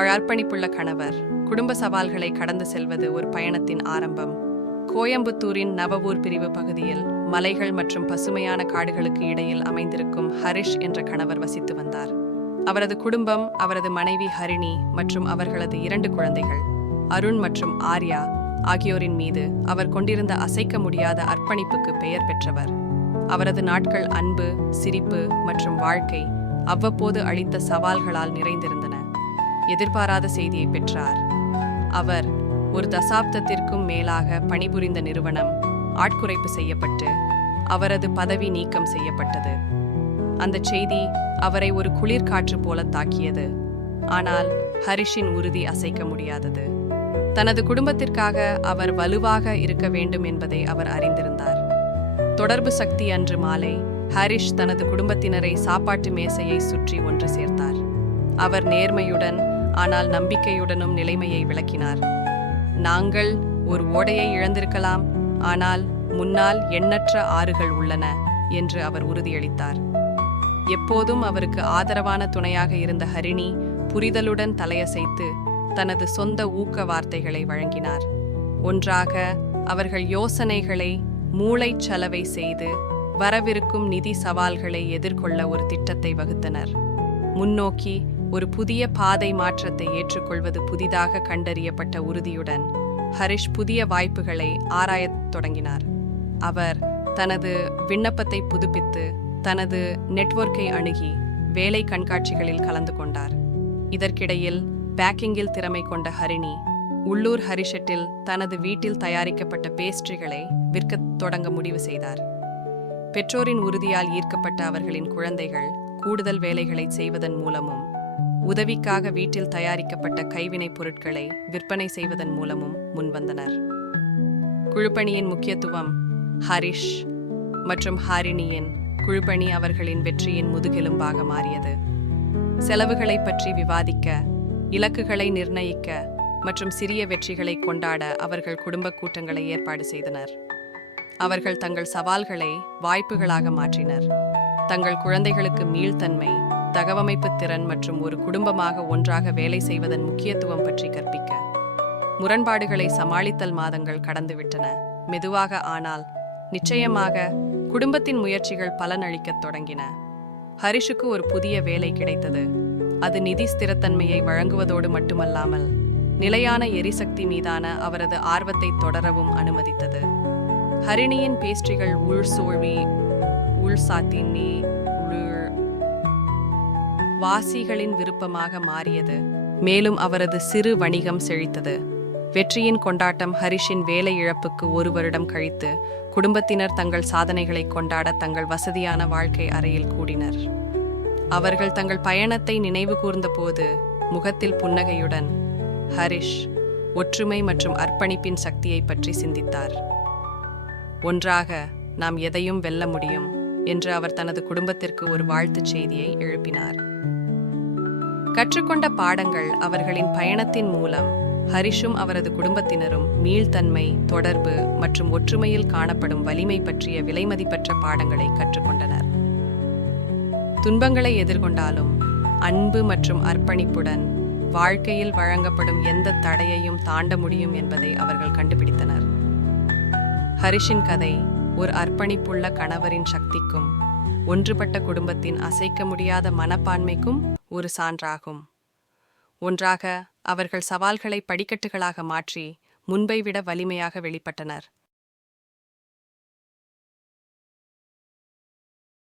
அர்ப்பணிப்புள்ள கணவர். குடும்ப சவால்களை கடந்து செல்வது ஒரு பயணத்தின் ஆரம்பம். கோயம்புத்தூரின் நவவூர் பிரிவு பகுதியில் மலைகள் மற்றும் பசுமையான காடுகளுக்கு இடையில் அமைந்திருக்கும் ஹரிஷ் என்ற கணவர் வசித்து வந்தார். அவரது குடும்பம் அவரது மனைவி ஹரிணி மற்றும் அவர்களது 2 குழந்தைகள் அருண் மற்றும் ஆர்யா ஆகியோரின் மீது அவர் கொண்டிருந்த அசைக்க முடியாத அர்ப்பணிப்புக்கு பெயர் பெற்றவர். அவரது நாட்கள் அன்பு, சிரிப்பு மற்றும் வாழ்க்கை அவ்வப்போது அளித்த சவால்களால் நிறைந்திருந்தன. எதிர்பாராத செய்தியை பெற்றார். அவர் ஒரு தசாப்தத்திற்கும் மேலாக பணிபுரிந்த நிறுவனம் ஆட்குறைப்பு செய்யப்பட்டு அவரது பதவி நீக்கம் செய்யப்பட்டது. அந்த செய்தி அவரை ஒரு குளிர்காற்று போல தாக்கியது. ஆனால் ஹரிஷின் உறுதி அசைக்க முடியாதது. தனது குடும்பத்திற்காக அவர் வலுவாக இருக்க வேண்டும் என்பதை அவர் அறிந்திருந்தார். தொடர்பு சக்தி அன்று மாலை ஹரிஷ் தனது குடும்பத்தினரை சாப்பாட்டு மேசையை சுற்றி ஒன்று சேர்த்தார். அவர் நேர்மையுடன் ஆனால் நம்பிக்கையுடனும் நிலைமையை விளக்கினார். நாங்கள் ஒரு ஓடையை இழந்திருக்கலாம், ஆனால் முன்னால் எண்ணற்ற ஆறுகள் உள்ளன என்று அவர் உறுதியளித்தார். எப்போதும் அவருக்கு ஆதரவான துணையாக இருந்த ஹரிணி புரிதலுடன் தலையசைத்து தனது சொந்த ஊக்க வார்த்தைகளை வழங்கினார். ஒன்றாக அவர்கள் யோசனைகளை மூளைச்சலவை செய்து வரவிருக்கும் நிதி சவால்களை எதிர்கொள்ள ஒரு திட்டத்தை வகுத்தனர். முன்னோக்கி ஒரு புதிய பாதை மாற்றத்தை ஏற்றுக்கொள்வது புதிதாக கண்டறியப்பட்ட உறுதியுடன் ஹரிஷ் புதிய வாய்ப்புகளை ஆராயத் தொடங்கினார். அவர் தனது விண்ணப்பத்தை புதுப்பித்து தனது நெட்வொர்க்கை அணுகி வேலை கண்காட்சிகளில் கலந்து கொண்டார். இதற்கிடையில் பேக்கிங்கில் திறமை கொண்ட ஹரிணி உள்ளூர் ஹரிஷெட்டில் தனது வீட்டில் தயாரிக்கப்பட்ட பேஸ்ட்ரிகளை விற்கத் தொடங்க முடிவு செய்தார். பெற்றோரின் உறுதியால் ஈர்க்கப்பட்ட அவர்களின் குழந்தைகள் கூடுதல் வேலைகளை செய்வதன் மூலமும் உதவிக்காக வீட்டில் தயாரிக்கப்பட்ட கைவினைப் பொருட்களை விற்பனை செய்வதன் மூலமும் முன்வந்தனர். குழுப்பணியின் முக்கியத்துவம். ஹரிஷ் மற்றும் ஹரிணியின் குழுப்பணி அவர்களின் வெற்றியின் முதுகெலும்பாக மாறியது. செலவுகளை பற்றி விவாதிக்க, இலக்குகளை நிர்ணயிக்க மற்றும் சிறிய வெற்றிகளை கொண்டாட அவர்கள் குடும்ப கூட்டங்களை ஏற்பாடு செய்தனர். அவர்கள் தங்கள் சவால்களை வாய்ப்புகளாக மாற்றினர். தங்கள் குழந்தைகளுக்கு மீள்தன்மை, தகவமைப்பு திறன் மற்றும் ஒரு குடும்பமாக ஒன்றாக வேலை செய்வதன் முக்கியத்துவம் பற்றி கற்பிக்க. முரண்பாடுகளை சமாளித்தல் மாதங்கள் கடந்துவிட்டன. மெதுவாக ஆனால் நிச்சயமாக குடும்பத்தின் முயற்சிகள் பலனளிக்கத் தொடங்கின. ஹரிஷுக்கு ஒரு புதிய வேலை கிடைத்தது. அது நிதி ஸ்திரத்தன்மையை வழங்குவதோடு மட்டுமல்லாமல் நிலையான எரிசக்தி மீதான அவரது ஆர்வத்தை தொடரவும் அனுமதித்தது. ஹரிணியின் பேஸ்ட்ரிகள் உள்சோழி, உள்சாத்தினி, வாசிகளின் விருப்பமாக மாறியது. மேலும் அவரது சிறு வணிகம் செழித்தது. வெற்றியின் கொண்டாட்டம். ஹரிஷின் வேலை இழப்புக்கு 1 வருடம் கழித்து குடும்பத்தினர் தங்கள் சாதனைகளை கொண்டாட தங்கள் வசதியான வாழ்க்கை அறையில் கூடினர். அவர்கள் தங்கள் பயணத்தை நினைவு கூர்ந்தபோது முகத்தில் புன்னகையுடன் ஹரிஷ் ஒற்றுமை மற்றும் அர்ப்பணிப்பின் சக்தியை பற்றி சிந்தித்தார். ஒன்றாக நாம் எதையும் வெல்ல முடியும் என்று அவர் தனது குடும்பத்திற்கு ஒரு வாழ்த்துச் செய்தியை எழுப்பினார். கற்றுக்கொண்ட பாடங்கள். அவர்களின் பயணத்தின் மூலம் ஹரிஷும் அவரது குடும்பத்தினரும் மீள்தன்மை, தொடர்பு மற்றும் ஒற்றுமையில் காணப்படும் வலிமை பற்றிய விலைமதிப்பற்ற பாடங்களை கற்றுக்கொண்டனர். துன்பங்களை எதிர்கொண்டாலும் அன்பு மற்றும் அர்ப்பணிப்புடன் வாழ்க்கையில் வழங்கப்படும் எந்த தடையையும் தாண்ட முடியும் என்பதை அவர்கள் கண்டுபிடித்தனர். ஹரிஷின் கதை ஒரு அர்ப்பணிப்புள்ள கணவரின் சக்திக்கும் ஒன்றுபட்ட குடும்பத்தின் அசைக்க முடியாத மனப்பான்மைக்கும் ஒரு சான்றாகும். ஒன்றாக அவர்கள் சவால்களை படிக்கட்டுகளாக மாற்றி முன்பை விட வலிமையாக வெளிப்பட்டனர்.